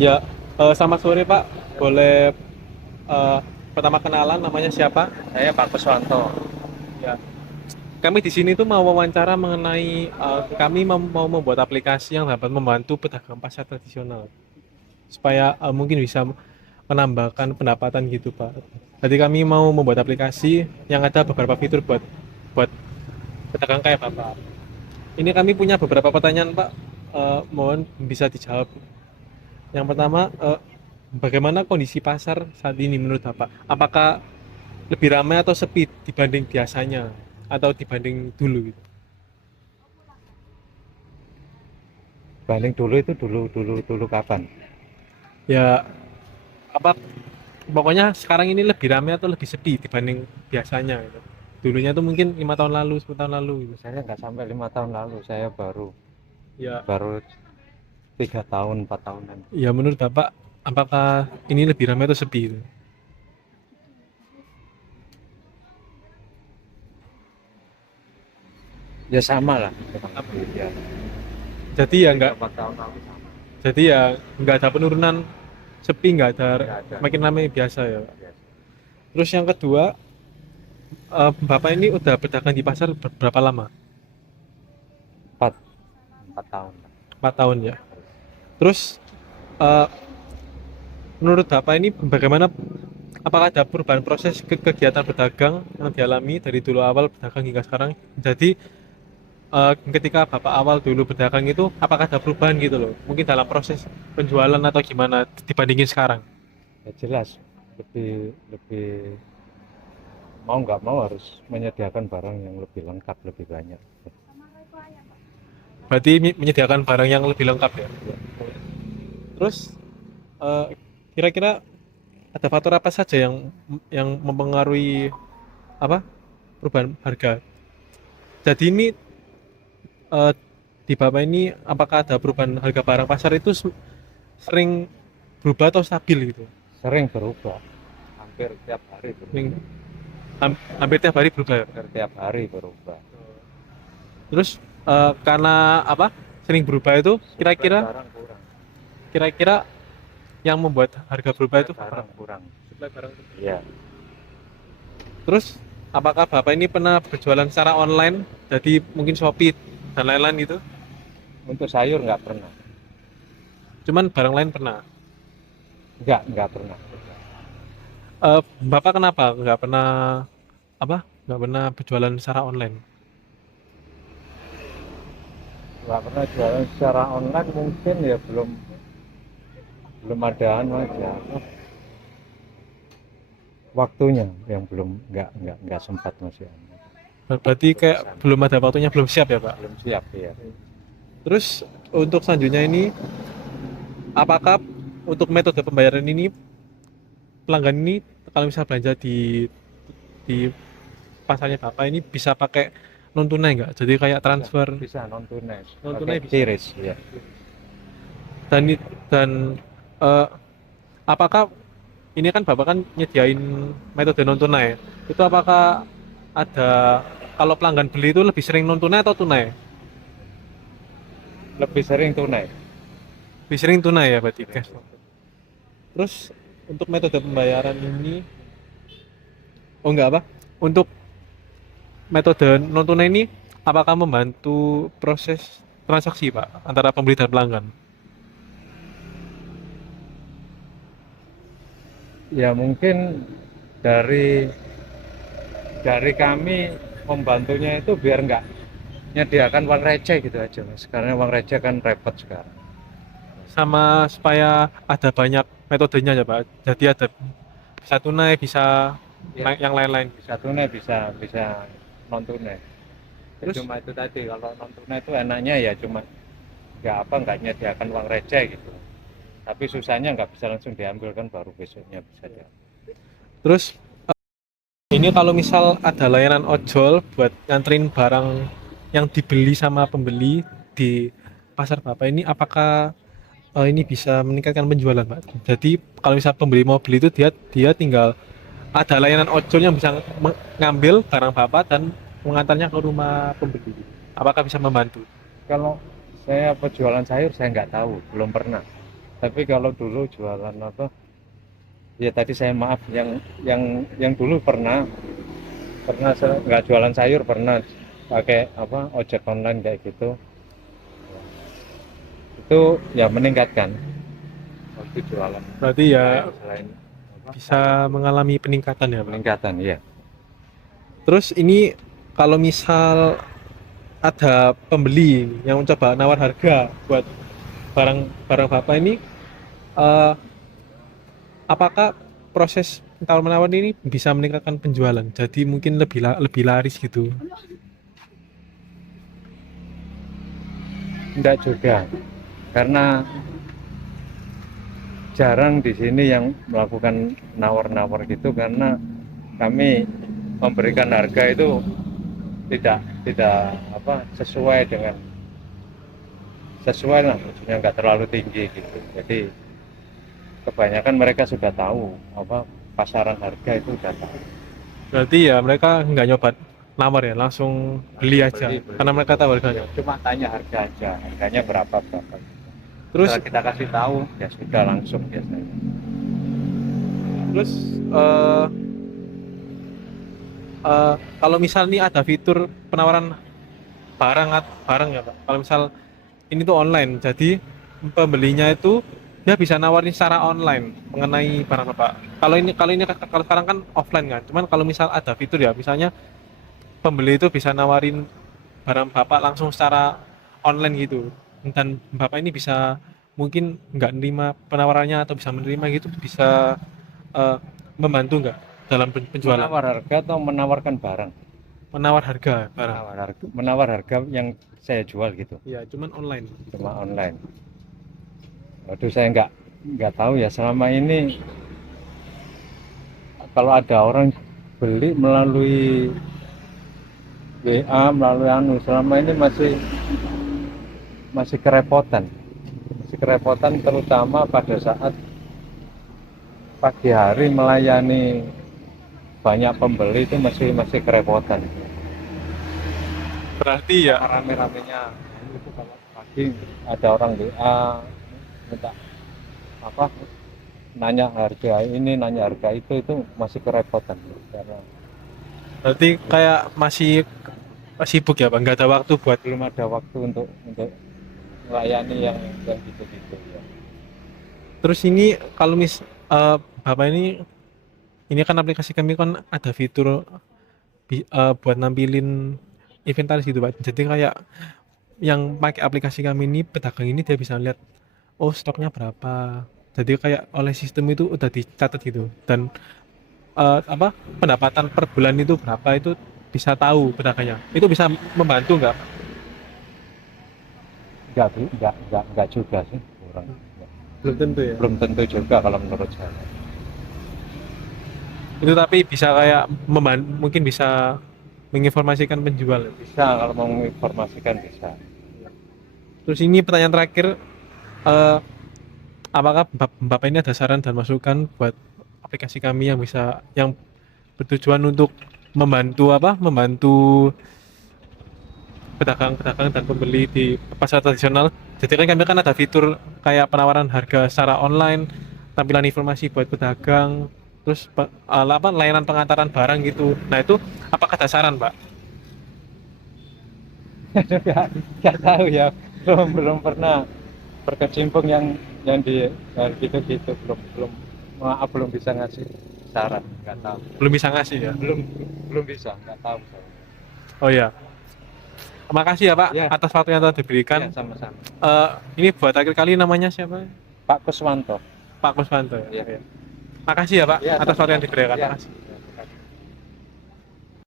Ya, selamat sore Pak. Boleh eh, pertama kenalan namanya siapa? Saya Pak Kuswanto. Ya, kami di sini tuh mau wawancara mengenai kami mau membuat aplikasi yang dapat membantu pedagang pasar tradisional supaya mungkin bisa menambahkan pendapatan gitu Pak. Jadi kami mau membuat aplikasi yang ada beberapa fitur buat pedagang kayak Bapak. Ini kami punya beberapa pertanyaan Pak. Mohon bisa dijawab. Yang pertama, bagaimana kondisi pasar saat ini menurut Bapak? Apakah lebih ramai atau sepi dibanding biasanya atau dibanding dulu gitu? Banding dulu itu dulu kapan? Ya, apa pokoknya sekarang ini lebih ramai atau lebih sepi dibanding biasanya gitu. Dulunya tuh mungkin 5 tahun lalu, 10 tahun lalu gitu. Saya nggak sampai 5 tahun lalu. Saya baru Ya, baru 3 tahun 4 tahunan. ya menurut Bapak apakah ini lebih ramai atau sepi gitu? Ya sama lah. Kurang Apa? lebih, ya. Jadi ya tiga enggak, empat tahun lalu sama. jadi ya nggak ada penurunan, sepi nggak ada, Nggak ada. makin ramai biasa ya Pak. Ya, Terus yang kedua, Bapak ini udah berdagang di pasar berapa lama? empat 4 tahun. 4 tahun ya. Terus eh, menurut Bapak ini bagaimana, apakah ada perubahan proses kegiatan berdagang yang dialami dari dulu awal berdagang hingga sekarang? Jadi ketika Bapak awal dulu berdagang itu apakah ada perubahan gitu loh? Mungkin dalam proses penjualan atau gimana dibandingin sekarang? Ya jelas lebih lebih mau nggak mau harus menyediakan barang yang lebih lengkap, lebih banyak. Berarti menyediakan barang yang lebih lengkap ya. Ya, Terus eh, kira-kira ada faktor apa saja yang mempengaruhi apa perubahan harga? Jadi ini eh, di Bapak ini apakah ada perubahan harga barang pasar itu sering berubah atau stabil gitu? sering berubah. Hampir tiap hari berubah. Sering, hampir tiap hari berubah ya? Hampir tiap hari berubah. Terus karena apa? Sering berubah itu Suplai kira-kira barang kurang. kira-kira yang membuat harga berubah Suplai itu apa? barang kurang. Suplai barang. Iya. Terus apakah Bapak ini pernah berjualan secara online? Jadi mungkin Shopee dan lain-lain gitu? Untuk sayur nggak pernah. Cuman barang lain pernah. Nggak pernah. Bapak kenapa nggak pernah apa? Nggak pernah berjualan secara online? Nggak pernah jualan secara online mungkin ya belum belum ada anu aja. Waktunya yang belum nggak sempat masih Berarti belum kayak bisa. belum ada waktunya, belum siap ya Pak? Belum siap ya. Terus untuk selanjutnya ini, apakah untuk metode pembayaran ini pelanggan ini kalau misal belanja di pasarnya Bapak ini bisa pakai non tunai nggak? Jadi kayak Bisa transfer bisa non tunai. non Pakai tunai bisa. QRIS ya. Dan eh, apakah ini kan Bapak kan nyediain metode non tunai. Itu apakah ada, kalau pelanggan beli itu lebih sering non tunai atau tunai? Lebih sering tunai. Lebih sering tunai ya berarti Sering cash. tunai. Terus untuk metode pembayaran ini, oh enggak apa? Untuk metode non tunai ini apakah membantu proses transaksi Pak antara pembeli dan pelanggan? Ya mungkin dari dari kami membantunya itu biar nggak nyediakan uang receh gitu aja mas. Karena uang receh kan repot sekarang. Sama supaya ada banyak metodenya ya Pak. Jadi ada bisa tunai, bisa Ya, yang lain-lain. bisa tunai bisa bisa non tunai. Ya, Terus cuma itu tadi kalau non tunai itu enaknya ya cuma nggak nyediakan uang receh gitu. Tapi susahnya nggak bisa langsung diambil kan baru besoknya bisa diambil. terus ini kalau misal ada layanan ojol buat nganterin barang yang dibeli sama pembeli di pasar Bapak ini, apakah ini bisa meningkatkan penjualan Pak? Jadi kalau misal pembeli mau beli itu dia dia tinggal ada layanan ojol yang bisa ngambil barang Bapak dan mengantarnya ke rumah pembeli. Apakah bisa membantu? Kalau saya penjualan sayur saya nggak tahu, belum pernah. Tapi kalau dulu jualan apa? Ya tadi saya maaf yang dulu pernah nggak jualan sayur, pernah pakai apa ojek online kayak gitu. Itu ya meningkatkan waktu jualan. Berarti ya Selain apa, bisa mengalami peningkatan ya Pak. peningkatan ya. Terus ini kalau misal ada pembeli yang mencoba nawar harga buat barang Bapak ini, eh, apakah proses tawar menawar ini bisa meningkatkan penjualan? Jadi mungkin lebih laris gitu. Enggak juga, karena jarang di sini yang melakukan nawar-nawar gitu, karena kami memberikan harga itu tidak apa sesuai lah, maksudnya nggak terlalu tinggi gitu. Jadi kebanyakan mereka sudah tahu apa pasaran harga itu sudah tahu. Berarti ya mereka nggak nyoba nawar ya, langsung beli aja Beli. karena mereka tahu harganya. Cuma tanya harga aja, harganya berapa. Terus Setelah kita kasih tahu ya sudah langsung biasanya. terus kalau misal nih ada fitur penawaran barang ya Pak. Kalau misal ini tuh online, jadi pembelinya itu dia bisa nawarin secara online mengenai barang Bapak. Kalau sekarang kan offline kan. Cuman kalau misal ada fitur ya, misalnya pembeli itu bisa nawarin barang Bapak langsung secara online gitu. Dan Bapak ini bisa mungkin nggak nerima penawarannya atau bisa menerima gitu, bisa eh, membantu nggak dalam penjualan? Menawar harga atau menawarkan barang? Menawar harga barang. Menawar harga yang saya jual gitu, Iya, cuman online. cuma online. Waduh, saya nggak tahu ya selama ini. Kalau ada orang beli melalui WA, melalui selama ini masih kerepotan, terutama pada saat pagi hari melayani banyak pembeli itu masih kerepotan. Berarti ya Rame-ramenya itu kalau pagi ada orang WA minta apa, nanya harga ini, nanya harga itu masih kerepotan karena berarti kayak masih sibuk ya Pak, nggak ada waktu buat. belum ada waktu untuk melayani yang gitu-gitu ya. Terus ini kalau Bapak ini kan aplikasi kami kan ada fitur buat nampilin inventaris gitu Pak. Jadi kayak yang pakai aplikasi kami ini, pedagang ini dia bisa lihat oh stoknya berapa. Jadi kayak oleh sistem itu udah dicatat gitu, dan apa pendapatan per bulan itu berapa itu bisa tahu pedagangnya. Itu bisa membantu nggak? Enggak juga sih, kurang. Belum tentu ya. Belum tentu juga kalau menurut saya. Itu tapi bisa kayak mungkin bisa menginformasikan penjual. Bisa, kalau mau menginformasikan bisa. Terus ini pertanyaan terakhir, eh, apakah Bapak ini ada saran dan masukan buat aplikasi kami yang bertujuan untuk membantu pedagang-pedagang dan pembeli di pasar tradisional. Jadi kan ada fitur kayak penawaran harga secara online, tampilan informasi buat pedagang, terus layanan pengantaran barang gitu. Nah itu apakah ada saran Pak? Nggak tahu ya, belum pernah berkecimpung yang gitu-gitu, belum bisa ngasih saran, nggak tahu. Belum bisa ngasih ya? Belum bisa, nggak tahu saya. Oh ya, terima kasih ya Pak Ya. atas waktu yang telah diberikan. Ya, sama-sama. Ini buat akhir kali namanya siapa? Pak Kuswanto. Pak Kuswanto. Ya. Makasih ya Pak Ya, atas waktu yang sama-sama. diberikan. Ya. Makasih.